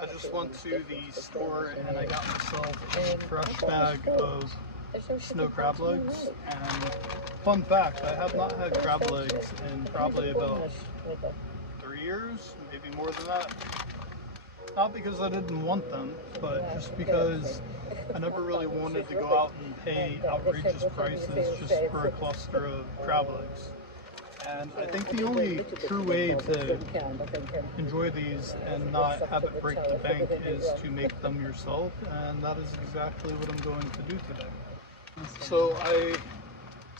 I just went to the store and I got myself a fresh bag of snow crab legs. And fun fact, I have not had crab legs in probably about 3 years, maybe more than that. Not because I didn't want them, but just because I never really wanted to go out and pay outrageous prices just for a cluster of crab legs. And I think the only true way to enjoy these and not have it break the bank is to make them yourself, and that is exactly what I'm going to do today. So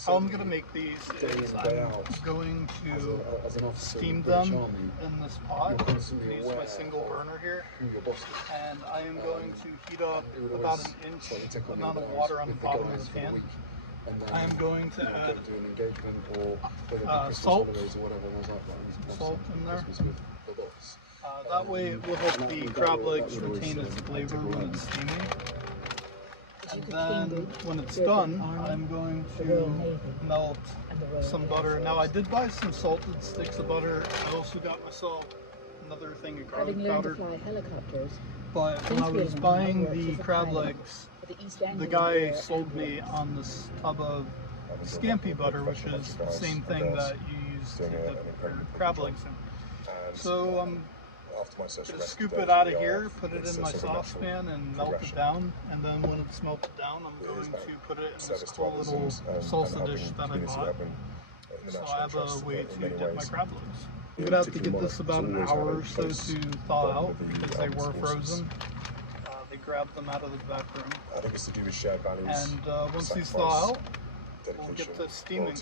how I'm going to make these is I'm going to steam them in this pot. I use my single burner here, and I am going to heat up about an inch amount of water on the bottom of the pan. I am going to add salt in there. That way it will help the crab legs retain its flavor when it's steaming. And then when it's done, I'm going to melt some butter. Now I did buy some salted sticks of butter. I also got myself another thing of garlic powder. But when I was buying the crab legs, the guy sold me on this tub of scampi butter, which is the same thing that you use to dip your crab legs in. So I'm going to scoop it out of here, put it in my saucepan and melt it down, and then when it's melted down, I'm going to put it in this cool little salsa dish that I bought. So I have a way to dip my crab legs. I'm going to have to give this about an hour or so to thaw out because they were frozen. They grabbed them out of the back room. I think it's to do with shared values. And once these thaw out, we'll get to steaming.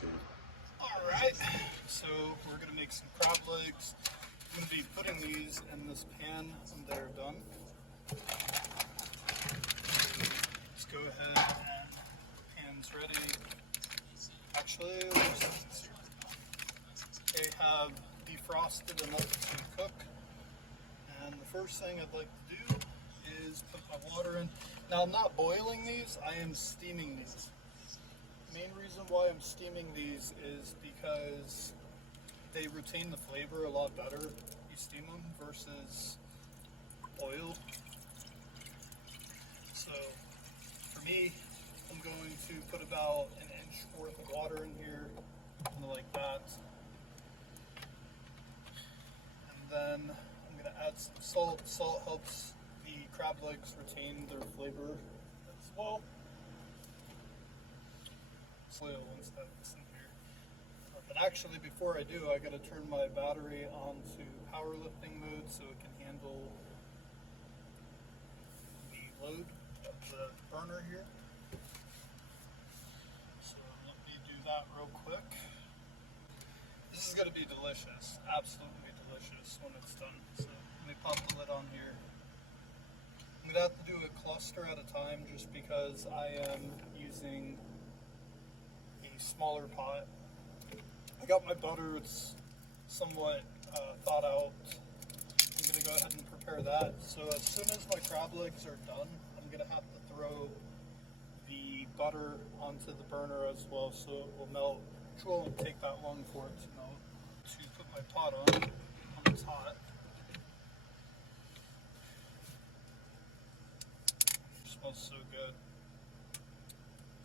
Alright, so we're going to make some crab legs. I'm going to be putting these in this pan when they're done. Let's go ahead and pan's ready. Actually, they have defrosted enough to cook. And the first thing I'd like to do is put my water in. Now I'm not boiling these, I am steaming these. The main reason why I'm steaming these is because they retain the flavor a lot better if you steam them versus boiled. So for me, I'm going to put about an inch worth of water in here, something like that. And then I'm going to add some salt. Salt helps the crab legs retain their flavor as well. Oil instead of this in here. But actually, before I do, I got to turn my battery on to powerlifting mode so it can handle the load of the burner here. So let me do that real quick. This is going to be delicious, absolutely delicious when it's done. So let me pop the lid on here. I'm going to have to do a cluster at a time just because I am using a smaller pot. I got my butter, it's somewhat thawed out. I'm going to go ahead and prepare that. So as soon as my crab legs are done, I'm going to have to throw the butter onto the burner as well so it will melt, which won't take that long for it to melt. To put my pot on when it's hot. It smells so good.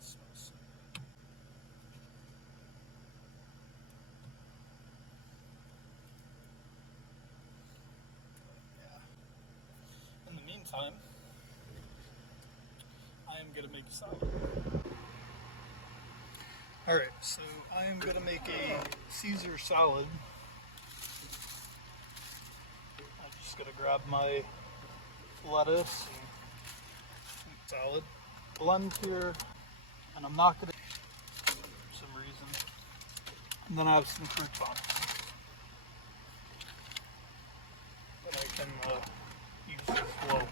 It smells so good. Yeah. In the meantime, I am going to make a salad. Alright, so I am going to make a Caesar salad. I'm just going to grab my lettuce and salad, blend here, and I'm not going to, for some reason, and then I have some croutons that I can use as well.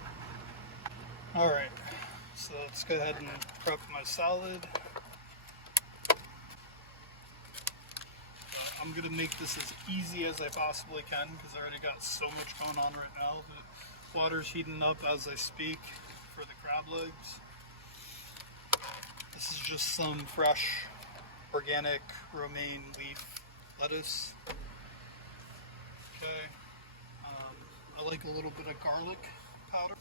Alright, so let's go ahead and prep my salad. I'm going to make this as easy as I possibly can because I already got so much going on right now. The water's heating up as I speak for the crab legs. This is just some fresh, organic romaine leaf lettuce. Okay. I like a little bit of garlic powder.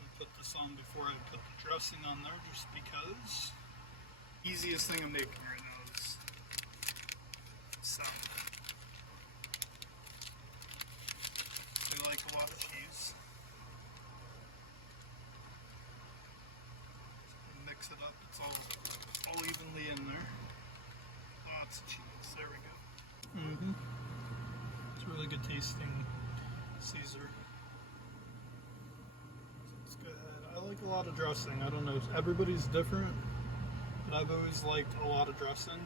I put this on before I put the dressing on there just because. Easiest thing I'm making right now is salmon. They like a lot of cheese. Mix it up, it's all evenly in there. Lots of cheese, there we go. It's really good tasting Caesar. It's good. I like a lot of dressing. I don't know, everybody's different, but I've always liked a lot of dressing.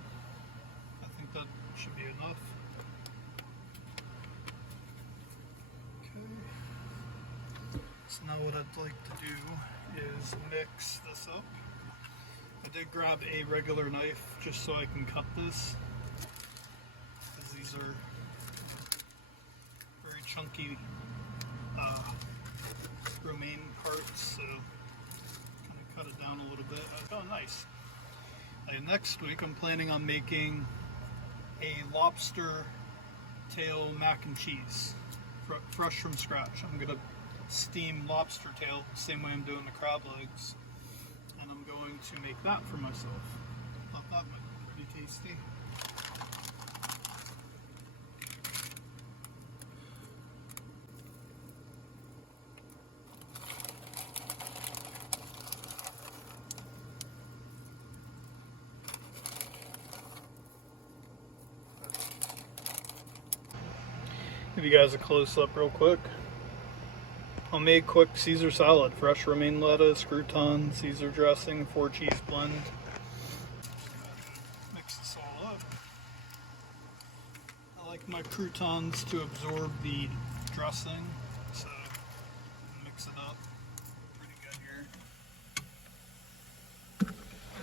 I think that should be enough. Okay. So now what I'd like to do is mix this up. I did grab a regular knife just so I can cut this, because these are very chunky romaine parts, so kind of cut it down a little bit. Oh, nice. Next week I'm planning on making a lobster tail mac and cheese, fresh from scratch. I'm gonna steam lobster tail the same way I'm doing the crab legs, and I'm going to make that for myself. Thought that might be pretty tasty. Give you guys a close-up real quick. Homemade quick Caesar salad, fresh romaine lettuce, crouton, Caesar dressing, 4-cheese blend. Mix this all up. I like my croutons to absorb the dressing, so mix it up pretty good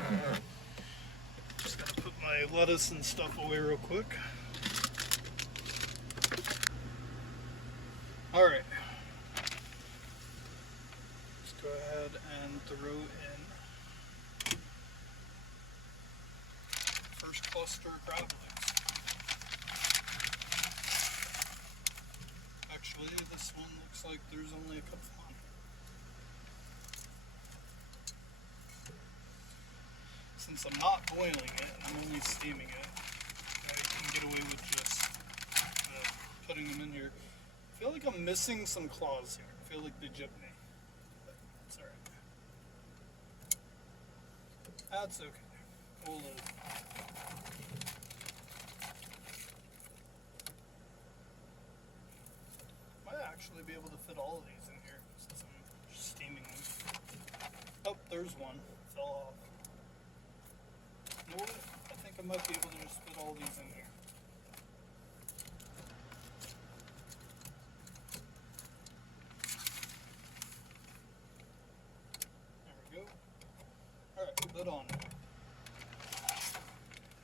here. Just gotta put my lettuce and stuff away real quick. Alright. Go ahead and throw in first cluster of crab legs. Actually, this one looks like there's only a couple on. Since I'm not boiling it, I'm only steaming it, I can get away with just putting them in here. I feel like I'm missing some claws here. I feel like they gypped me. It's alright. That's okay. We'll live. Might actually be able to fit all of these in here since I'm steaming them. Oh, there's one. Fell off. You know what? I think I might be able to just fit all these in here. Put on.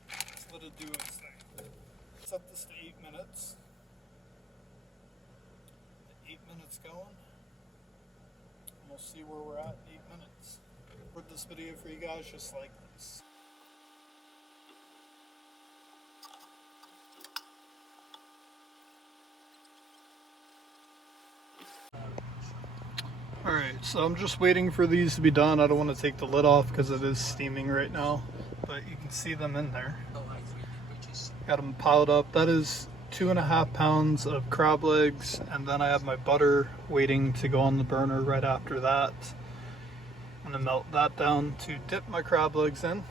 Let's let it do its thing. Set this to 8 minutes. 8 minutes going. And we'll see where we're at in 8 minutes. Record this video for you guys just like this. Alright, so I'm just waiting for these to be done. I don't want to take the lid off because it is steaming right now, but you can see them in there. Got them piled up. That is 2.5 pounds of crab legs, and then I have my butter waiting to go on the burner right after that. I'm going to melt that down to dip my crab legs in.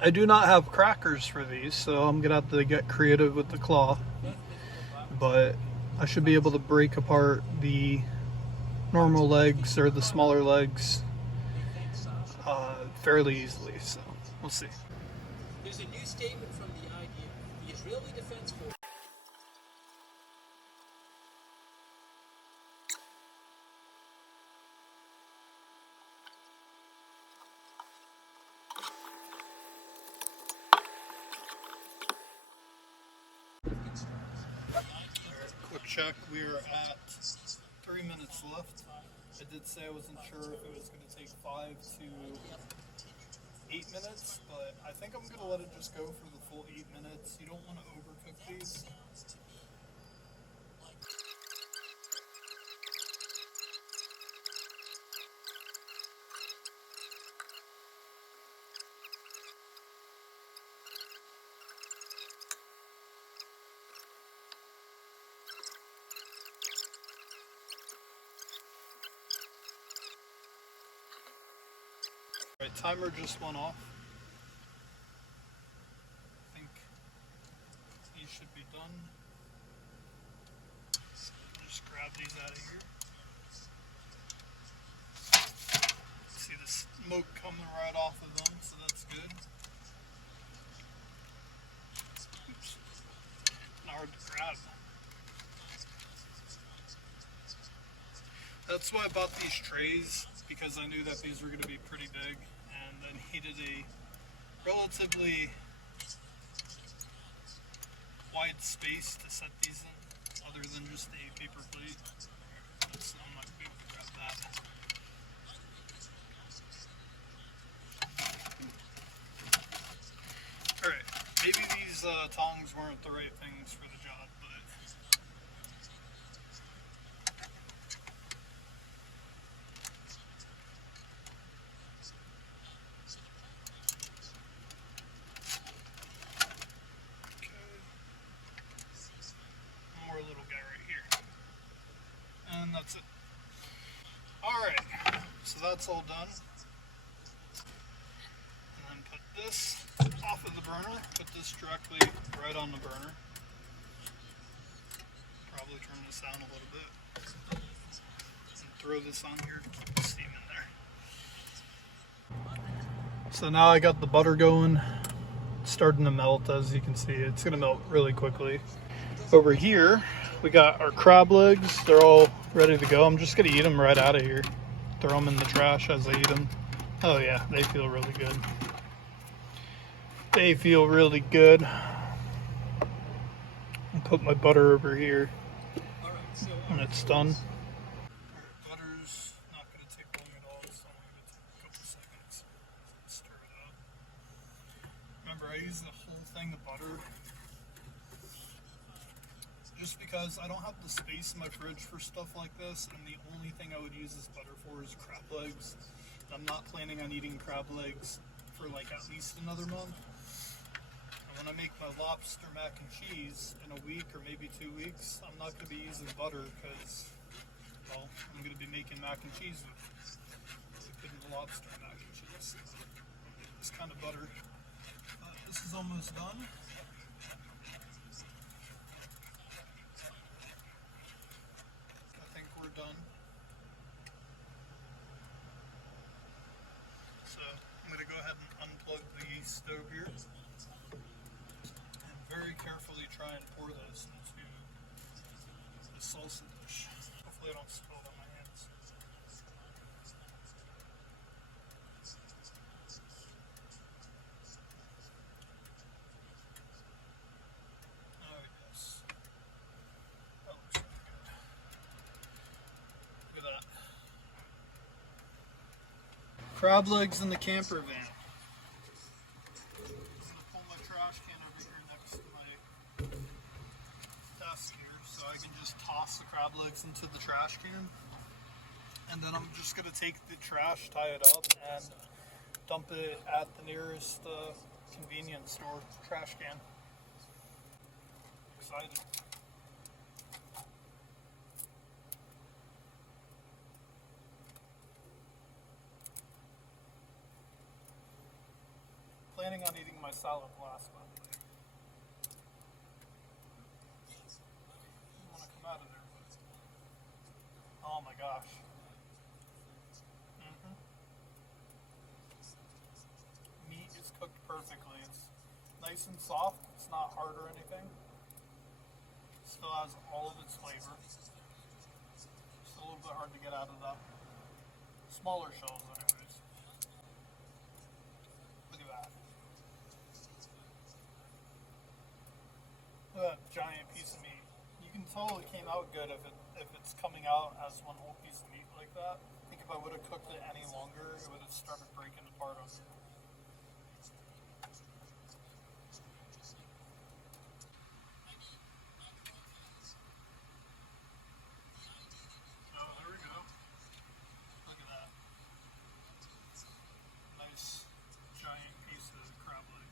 I do not have crackers for these, so I'm going to have to get creative with the claw, but I should be able to break apart the normal legs or the smaller legs fairly easily, so we'll see. There's a new statement from the IDF. The Israeli Defense Force. Quick check, we are at 3 minutes left. I did say I wasn't sure if it was going to take 5 to 8 minutes, but I think I'm going to let it just go for the full 8 minutes. You don't want to overcook these. Right, timer just went off. I think these should be done. Just grab these out of here. See the smoke coming right off of them, so that's good. Oops. Not hard to grab. That's why I bought these trays, because I knew that these were going to be pretty big, and I needed a relatively wide space to set these in, other than just a paper plate. So I'm not going to be able to grab that. Alright, maybe these tongs weren't the right things for the job, but one more little guy right here. And that's it. Alright, so that's all done. And then put this off of the burner, put this directly right on the burner. Probably turn this down a little bit. And throw this on here to keep the steam in there. So now I got the butter going, it's starting to melt. As you can see, it's gonna melt really quickly. Over here, we got our crab legs. They're all ready to go. I'm just gonna eat them right out of here. Throw them in the trash as I eat them. Oh yeah, they feel really good. They feel really good. I'll put my butter over here when it's done. Butter's not going to take long at all. It's only going to take a couple seconds. Stir it up. Remember, I use the whole thing of butter just because I don't have the space in my fridge for stuff like this, and the only thing I would use this butter for is crab legs. I'm not planning on eating crab legs for like at least another month. And when I make my lobster mac and cheese in a week or maybe 2 weeks, I'm not going to be using butter because, well, I'm going to be making mac and cheese with the lobster mac and cheese. This kind of butter. This is almost done. I think we're done. So I'm going to go ahead and unplug the stove here and very carefully try and pour this into the salsa dish. Hopefully I don't spill it on my hands. Oh yes. That looks really good. Look at that. Crab legs in the camper van. I'm gonna pull my trash can over here next to my desk here so I can just toss the crab legs into the trash can. And then I'm just gonna take the trash, tie it up, and dump it at the nearest convenience store trash can. Excited. Planning on eating my salad last, by the way. I want to come out of there, but oh my gosh. Meat is cooked perfectly. It's nice and soft. It's not hard or anything. Still has all of its flavor. Just a little bit hard to get out of the smaller shells, anyways. Look at that. Look at that giant piece of meat. You can tell it came out good if it's coming out as one whole piece of meat like that. I think if I would have cooked it any longer, it would have started breaking apart on me. Oh, there we go. Look at that. Nice giant piece of crab leg.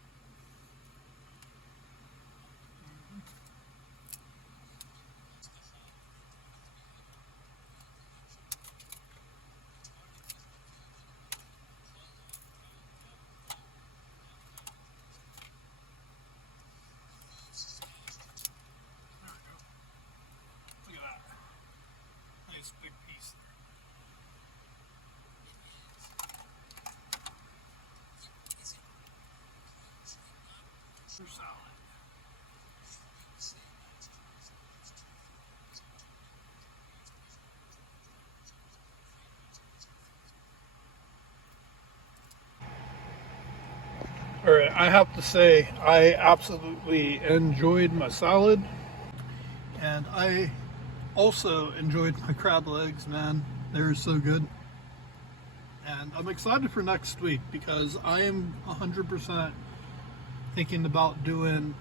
All right, I have to say I absolutely enjoyed my salad, and I also enjoyed my crab legs, man. They were so good. And I'm excited for next week because I am 100% thinking about doing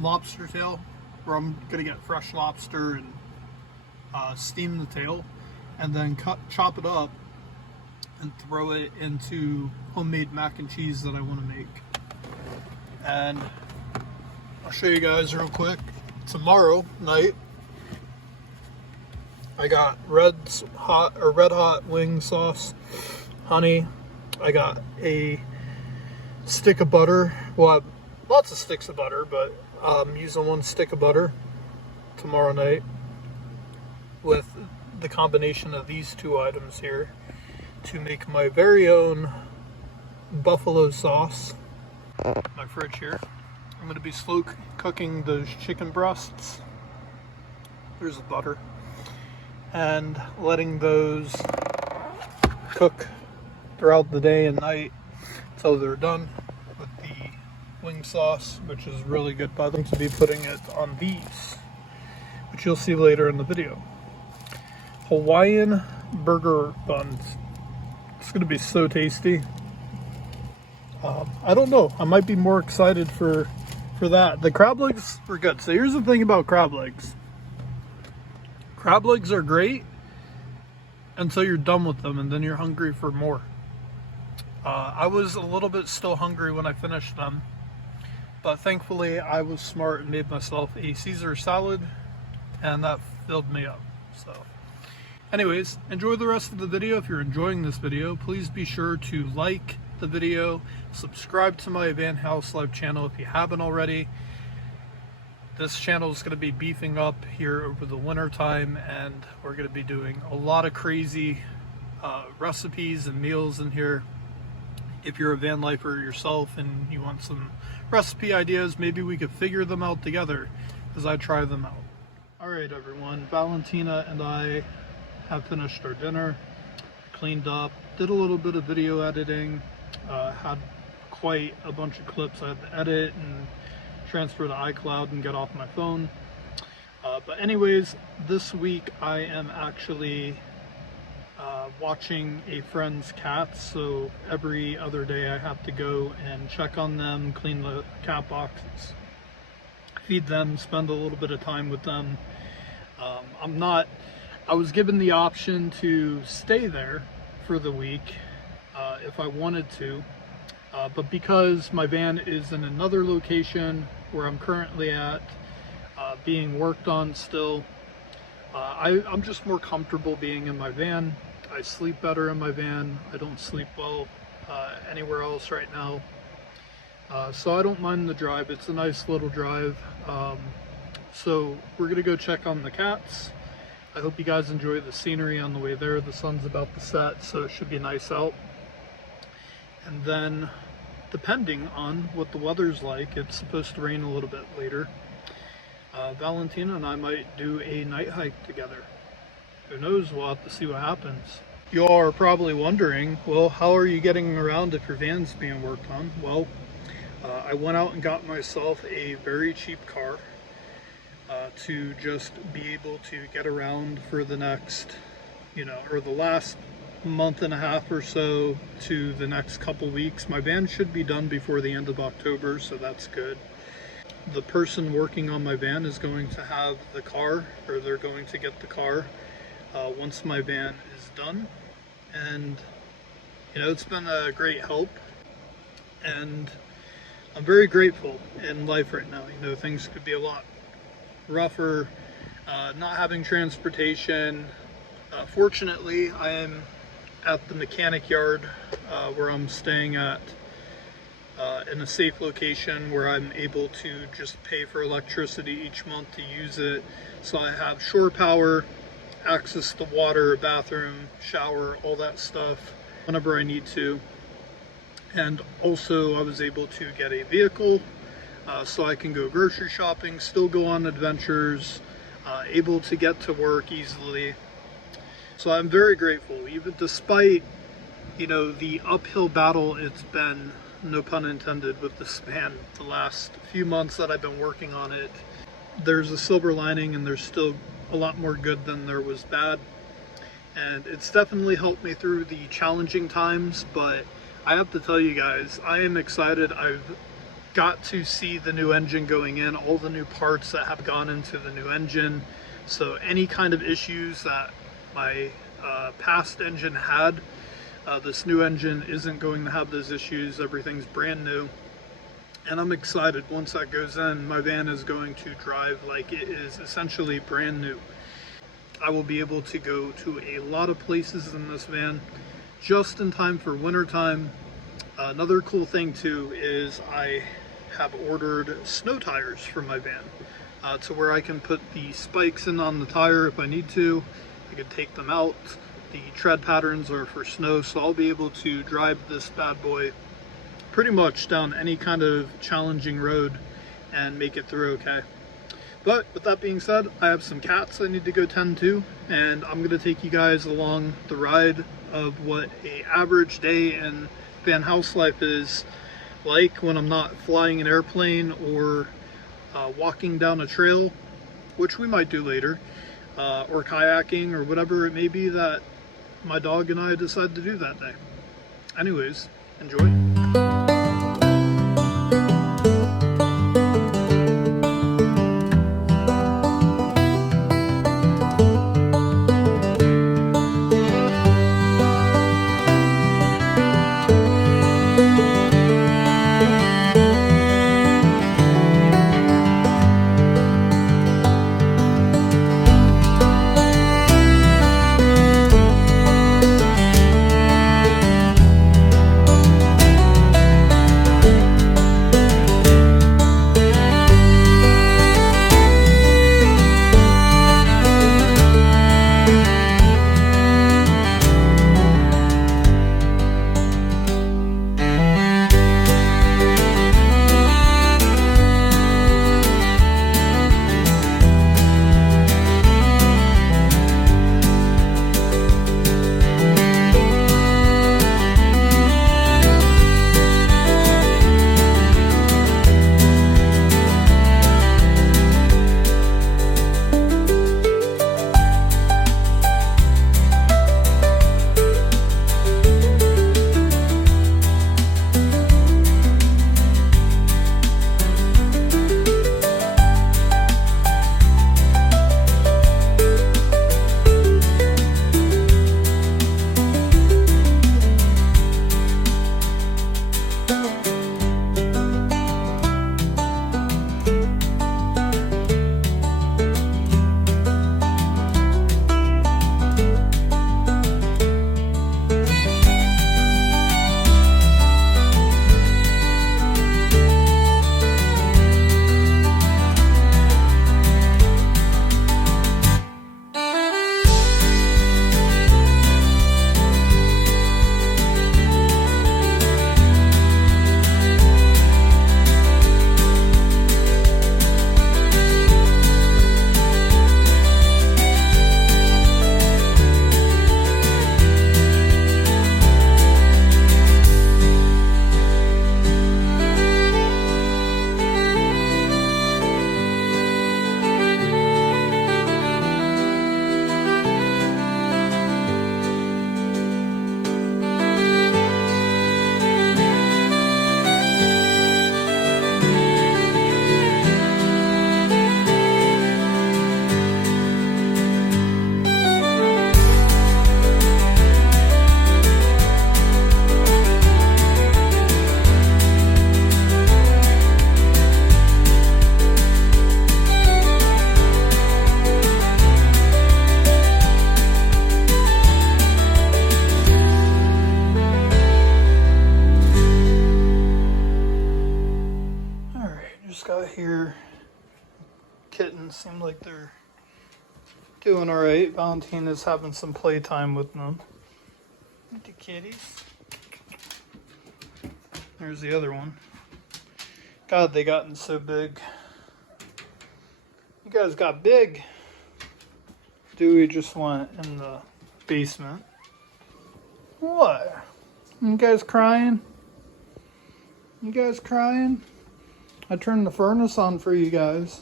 lobster tail, where I'm gonna get fresh lobster and steam the tail, and then chop it up and throw it into homemade mac and cheese that I want to make. And I'll show you guys real quick. Tomorrow night, I got red hot wing sauce, honey. I got a stick of butter. Well, lots of sticks of butter, but I'm using one stick of butter tomorrow night with the combination of these two items here to make my very own buffalo sauce. My fridge here. I'm going to be slow cooking those chicken breasts. There's the butter. And letting those cook throughout the day and night until they're done with the wing sauce, which is really good. By the way, to be putting it on these, which you'll see later in the video. Hawaiian burger buns. It's going to be so tasty. I don't know. I might be more excited for that. The crab legs were good. So here's the thing about crab legs. Crab legs are great until you're done with them, and then you're hungry for more. I was a little bit still hungry when I finished them, but thankfully I was smart and made myself a Caesar salad, and that filled me up. So anyways, enjoy the rest of the video. If you're enjoying this video, please be sure to like the video, subscribe to my Van House Life channel if you haven't already. This channel is going to be beefing up here over the winter time, and we're going to be doing a lot of crazy recipes and meals in here. If you're a van lifer yourself and you want some recipe ideas, maybe we could figure them out together as I try them out. All right, everyone, Valentina and I have finished our dinner, cleaned up, did a little bit of video editing, had quite a bunch of clips I had to edit and transfer to iCloud and get off my phone. But anyways, this week I am actually watching a friend's cats, so every other day I have to go and check on them, clean the cat boxes, feed them, spend a little bit of time with them. I was given the option to stay there for the week if I wanted to, but because my van is in another location where I'm currently at, being worked on still, I'm just more comfortable being in my van. I sleep better in my van. I don't sleep well anywhere else right now. So I don't mind the drive. It's a nice little drive. So we're gonna go check on the cats. I hope you guys enjoy the scenery on the way there. The sun's about to set, so it should be nice out. And then, depending on what the weather's like, it's supposed to rain a little bit later. Valentina and I might do a night hike together. Who knows, we'll have to see what happens. You all are probably wondering, well, how are you getting around if your van's being worked on? Well, I went out and got myself a very cheap car to just be able to get around for the next, or the last month and a half or so to the next couple weeks. My van should be done before the end of October, so that's good. The person working on my van is going to have the car, or they're going to get the car once my van is done. And it's been a great help, and I'm very grateful in life right now. Things could be a lot rougher, not having transportation. Fortunately, I am at the mechanic yard where I'm staying at, in a safe location where I'm able to just pay for electricity each month to use it. So I have shore power, access to water, bathroom, shower, all that stuff whenever I need to. And also I was able to get a vehicle so I can go grocery shopping, still go on adventures, able to get to work easily. So I'm very grateful, even despite the uphill battle it's been no pun intended, with this van the last few months that I've been working on it. There's a silver lining, and there's still a lot more good than there was bad. And it's definitely helped me through the challenging times, but I have to tell you guys, I am excited. I've got to see the new engine going in, all the new parts that have gone into the new engine. So any kind of issues that my past engine had, this new engine isn't going to have those issues. Everything's brand new. And I'm excited. Once that goes in, my van is going to drive like it is essentially brand new. I will be able to go to a lot of places in this van just in time for winter time. Another cool thing too is I have ordered snow tires for my van to where I can put the spikes in on the tire if I need to. I can take them out. The tread patterns are for snow, so I'll be able to drive this bad boy pretty much down any kind of challenging road and make it through okay. But with that being said, I have some cats I need to go tend to, and I'm going to take you guys along the ride of what a average day in van house life is like when I'm not flying an airplane or walking down a trail, which we might do later, or kayaking or whatever it may be that my dog and I decide to do that day. Anyways, enjoy. Here, kittens seem like they're doing all right. Valentina's having some playtime with them. The kitties. There's the other one. God, they gotten so big. You guys got big. Dewey just went in the basement. What? You guys crying? You guys crying? I turned the furnace on for you guys.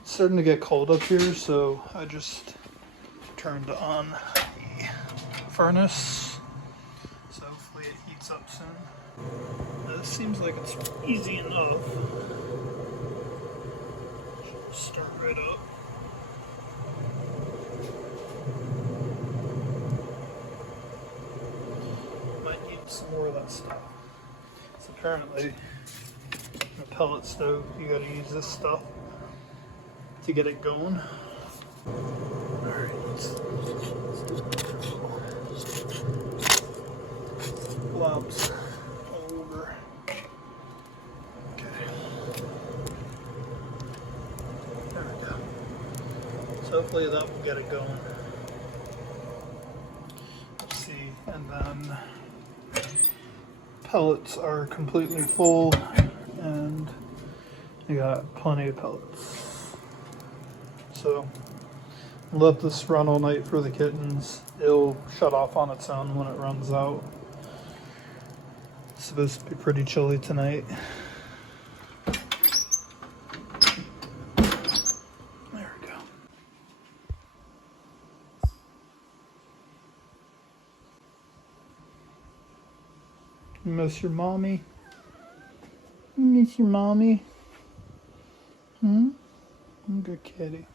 It's starting to get cold up here, so I just turned on the furnace. So hopefully it heats up soon. This seems like it's easy enough. Start right up. Might need some more of that stuff. So apparently, in a pellet stove, you gotta use this stuff to get it going. Alright, globs all over. Okay. There we go. So hopefully that will get it going. Let's see, and then pellets are completely full, and I got plenty of pellets. So let this run all night for the kittens. It'll shut off on its own when it runs out. It's supposed to be pretty chilly tonight. There we go. You miss your mommy? You miss your mommy? Good kitty.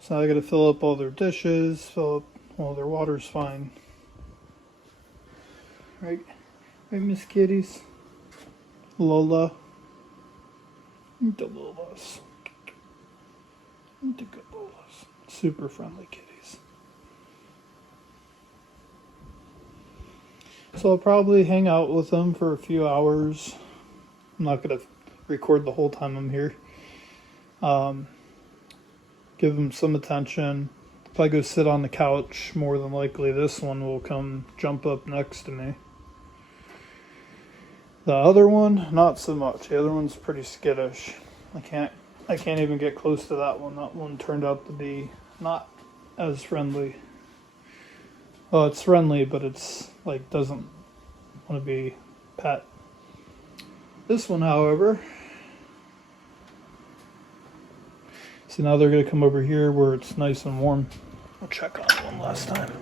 So I gotta fill up all their dishes, well, their water's fine. Right, Miss Kitties? Lola. The Lolas. The good Lolas. Super friendly kitties. So I'll probably hang out with them for a few hours. I'm not gonna record the whole time I'm here. Give them some attention. If I go sit on the couch, more than likely this one will come jump up next to me. The other one, not so much. The other one's pretty skittish. I can't even get close to that one. That one turned out to be not as friendly. Well, it's friendly, but it's like doesn't want to be pet. This one, however, so now they're going to come over here where it's nice and warm. I'll check on one last time.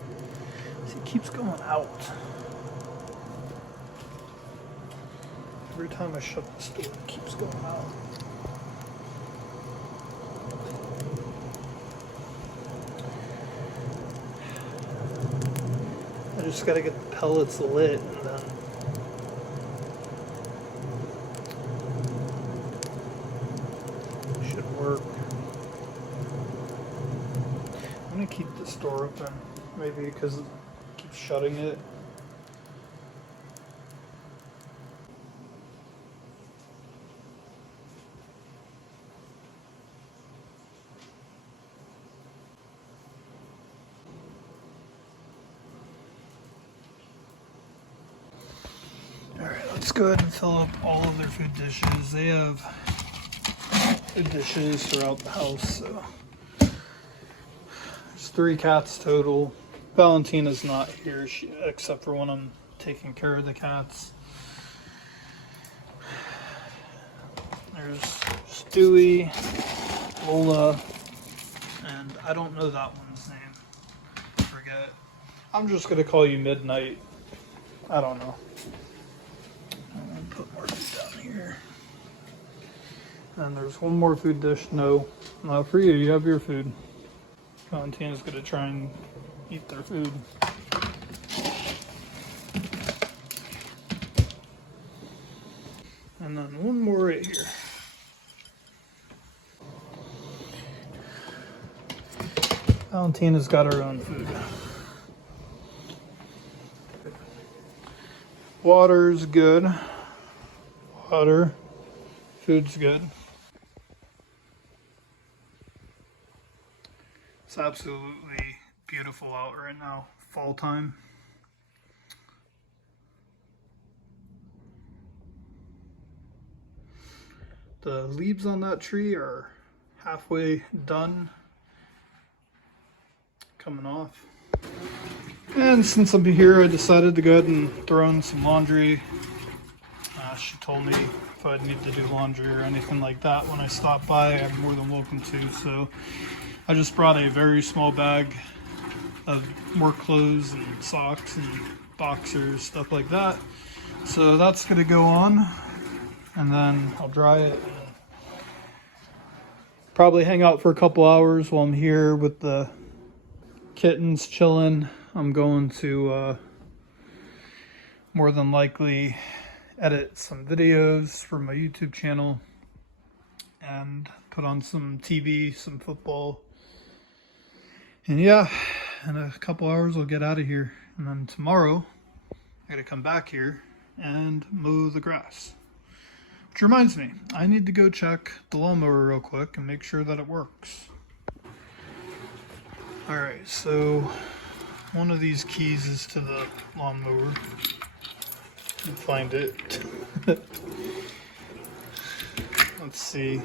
See, it keeps going out. Every time I shut this door, it keeps going out. I just got to get the pellets lit and then it should work. I'm gonna keep this door open, maybe because it keeps shutting it. Alright, let's go ahead and fill up all of their food dishes. They have food dishes throughout the house, so 3 cats total. Valentina's not here except for when I'm taking care of the cats. There's Stewie, Lola, and I don't know that one's name. Forget. I'm just gonna call you Midnight. I don't know. I'm gonna put more food down here. And there's one more food dish. No, not for you. You have your food. Valentina's gonna try and eat their food. And then one more right here. Valentina's got her own food. Water's good. Water. Food's good. It's absolutely beautiful out right now, fall time. The leaves on that tree are halfway done coming off. And since I'm here, I decided to go ahead and throw in some laundry. She told me if I'd need to do laundry or anything like that when I stop by, I'm more than welcome to. So I just brought a very small bag of work clothes and socks and boxers, stuff like that. So that's gonna go on, and then I'll dry it and probably hang out for a couple hours while I'm here with the kittens chilling. I'm going to more than likely edit some videos for my YouTube channel and put on some TV, some football. And yeah, in a couple hours I'll get out of here. And then tomorrow I gotta come back here and mow the grass. Which reminds me, I need to go check the lawnmower real quick and make sure that it works. Alright, so one of these keys is to the lawnmower. Find it. Let's see.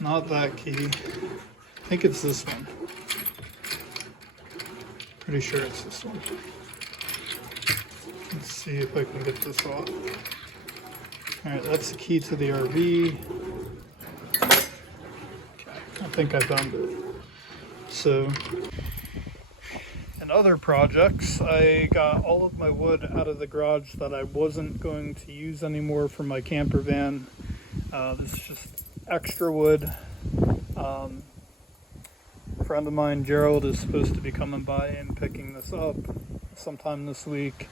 Not that key. I think it's this one. Pretty sure it's this one. Let's see if I can get this off. Alright, that's the key to the RV. Okay, I think I found it. So, in other projects, I got all of my wood out of the garage that I wasn't going to use anymore for my camper van. This is just extra wood. A friend of mine, Gerald, is supposed to be coming by and picking this up sometime this week.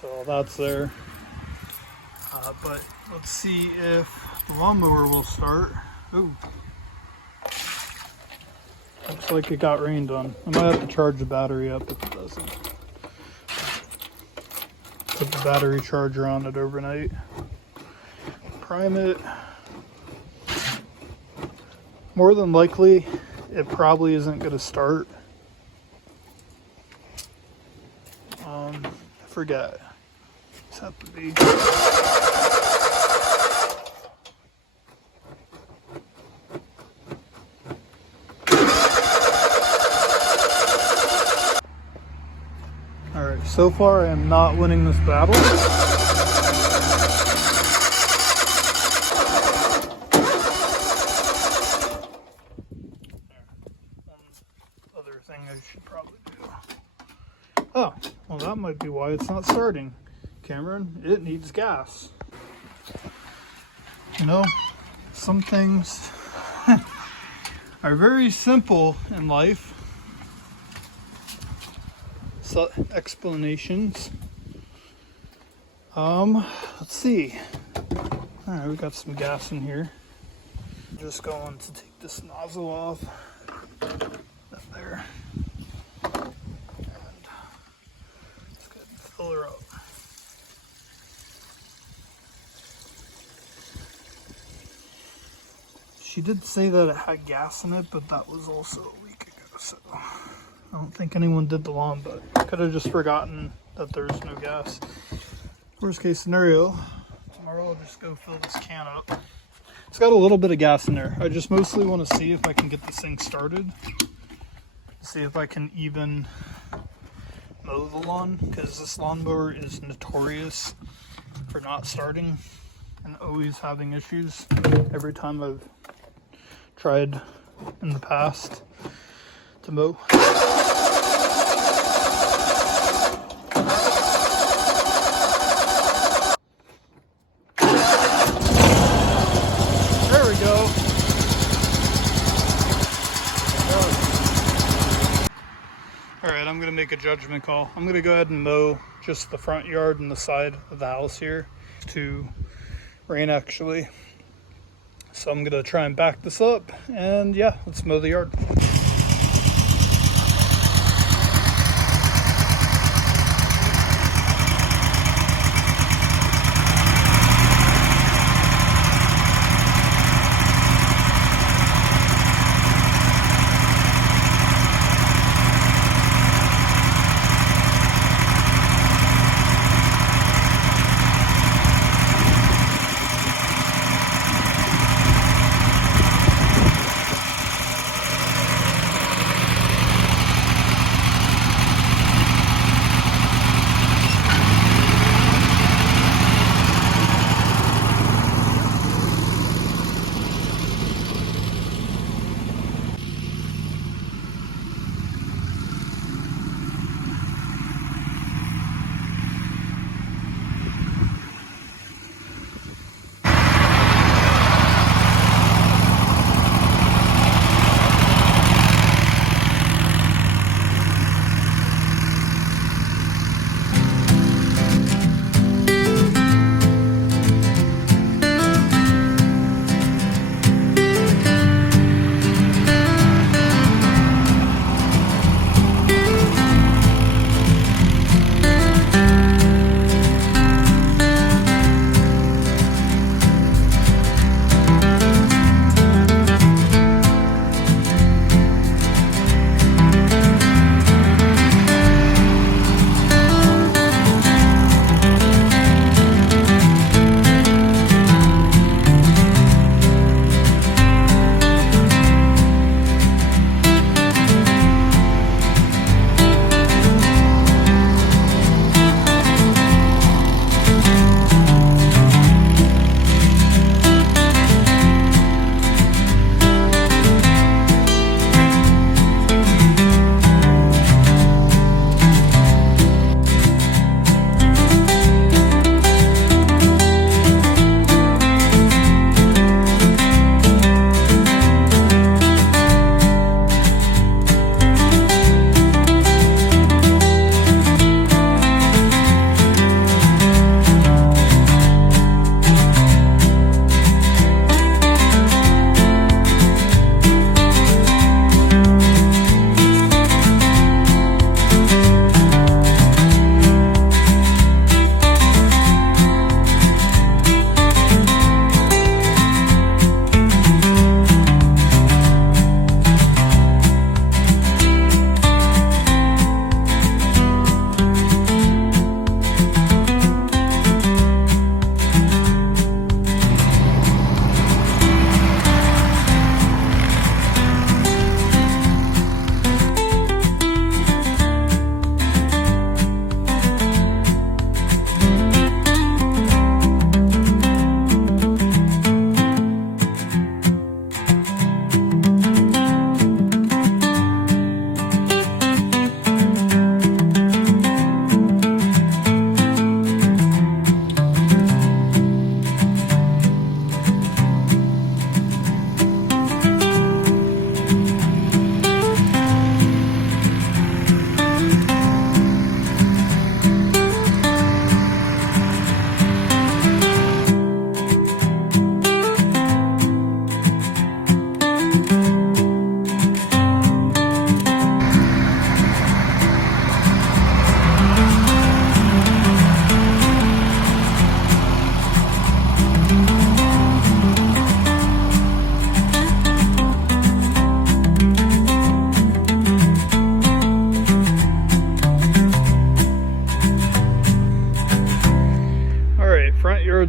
So that's there. But let's see if the lawnmower will start. Ooh. Looks like it got rained on. I might have to charge the battery up if it doesn't. Put the battery charger on it overnight. Prime it. More than likely, it probably isn't going to start. I forget. It's have to be. Alright, so far I am not winning this battle. One other thing I should probably do. Oh, well that might be why it's not starting. Cameron, it needs gas. You know, some things are very simple in life. So, explanations. Let's see. Alright, we got some gas in here. Just going to take this nozzle off. That there. And let's go ahead and fill her up. She did say that it had gas in it, but that was also a week ago, so I don't think anyone did the lawn, but could have just forgotten that there's no gas. Worst case scenario, tomorrow I'll just go fill this can up. It's got a little bit of gas in there. I just mostly want to see if I can get this thing started. See if I can even mow the lawn, because this lawnmower is notorious for not starting and always having issues every time I've tried in the past to mow. There we go. Alright, I'm going to make a judgment call. I'm going to go ahead and mow just the front yard and the side of the house here to rain actually. So I'm going to try and back this up and yeah, let's mow the yard.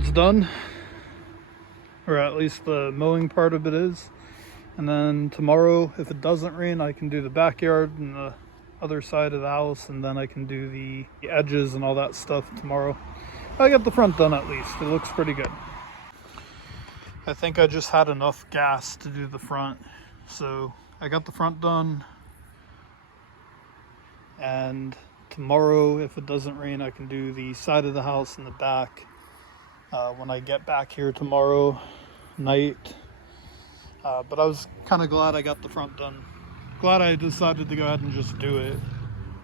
yard's done, or at least the mowing part of it is. And then tomorrow, if it doesn't rain, I can do the backyard and the other side of the house, and then I can do the edges and all that stuff tomorrow. I got the front done at least. It looks pretty good. I think I just had enough gas to do the front. So I got the front done. And tomorrow, if it doesn't rain, I can do the side of the house and the back when I get back here tomorrow night. But I was kind of glad I got the front done. Glad I decided to go ahead and just do it.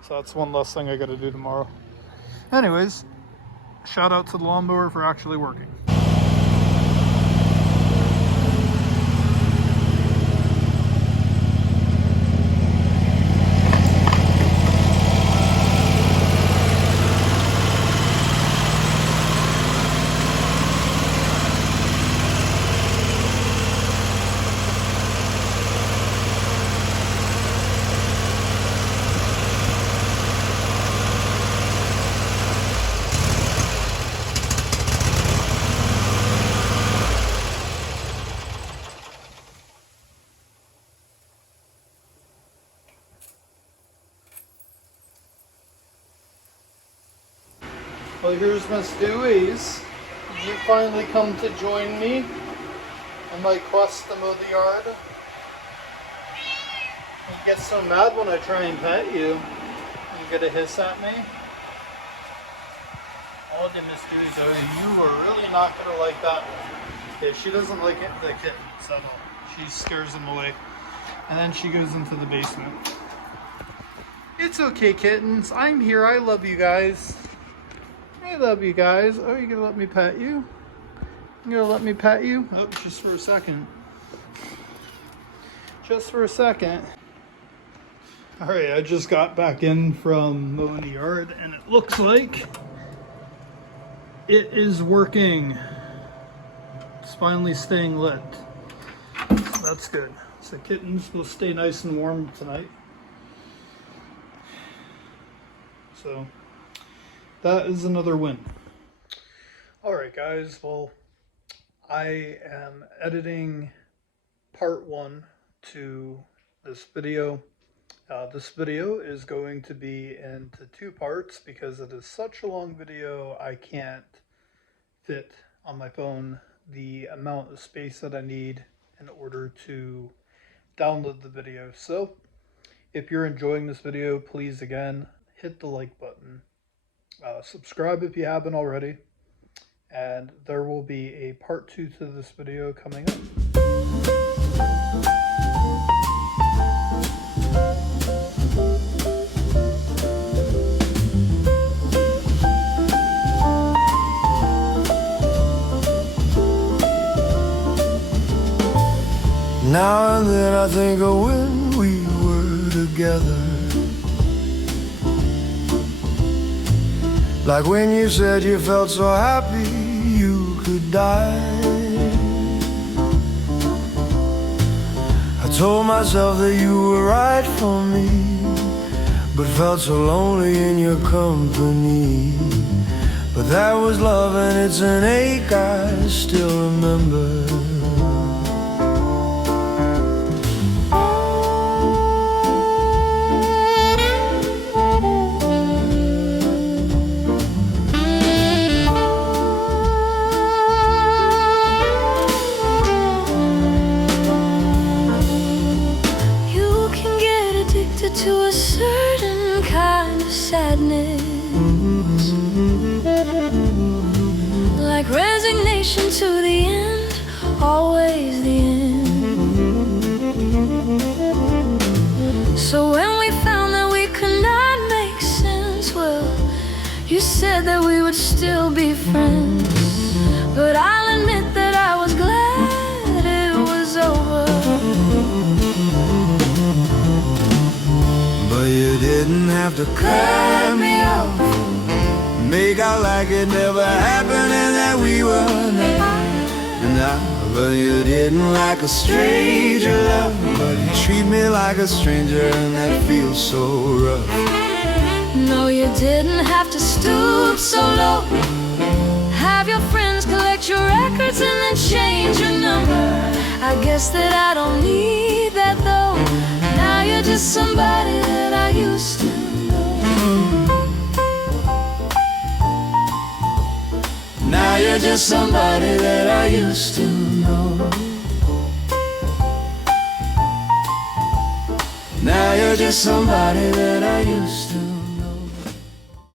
So that's one less thing I got to do tomorrow. Anyways, shout out to the lawnmower for actually working. Well, here's Miss Dewey's. You finally come to join me in my quest to mow the yard. You get so mad when I try and pet you. You get a hiss at me. Oh, the Miss Dewey's over. You are really not going to like that one. Yeah, she doesn't like it, the kittens at all. She scares them away. And then she goes into the basement. It's okay, kittens. I'm here. I love you guys. I love you guys. Oh, you gonna let me pet you? You gonna let me pet you? Oh, just for a second. Just for a second. Alright, I just got back in from mowing the yard and it looks like it is working. It's finally staying lit. So that's good. So kittens will stay nice and warm tonight. So that is another win. Alright guys, well, I am editing part 1 to this video. This video is going to be into 2 parts because it is such a long video I can't fit on my phone the amount of space that I need in order to download the video. So if you're enjoying this video, please again hit the like button. Subscribe if you haven't already, and there will be a part 2 to this video coming up. Now and then I think of when we were together, like when you said you felt so happy you could die. I told myself that you were right for me, but felt so lonely in your company. But that was love and it's an ache I still remember. To a certain kind of sadness, like resignation to the end, always the end. So when we found that we could not make sense, well, you said that we would still be friends. But I'll admit that I was glad it was over. But you didn't have to cut me off, make out like it never happened and that we were not. But you didn't like a stranger love, but you treat me like a stranger and that feels so rough. No, you didn't have to stoop so low, have your friends collect I guess that I don't need that though. Now you're just somebody that I used to know. Now you're just somebody that I used to know. Now you're just somebody that I used to know.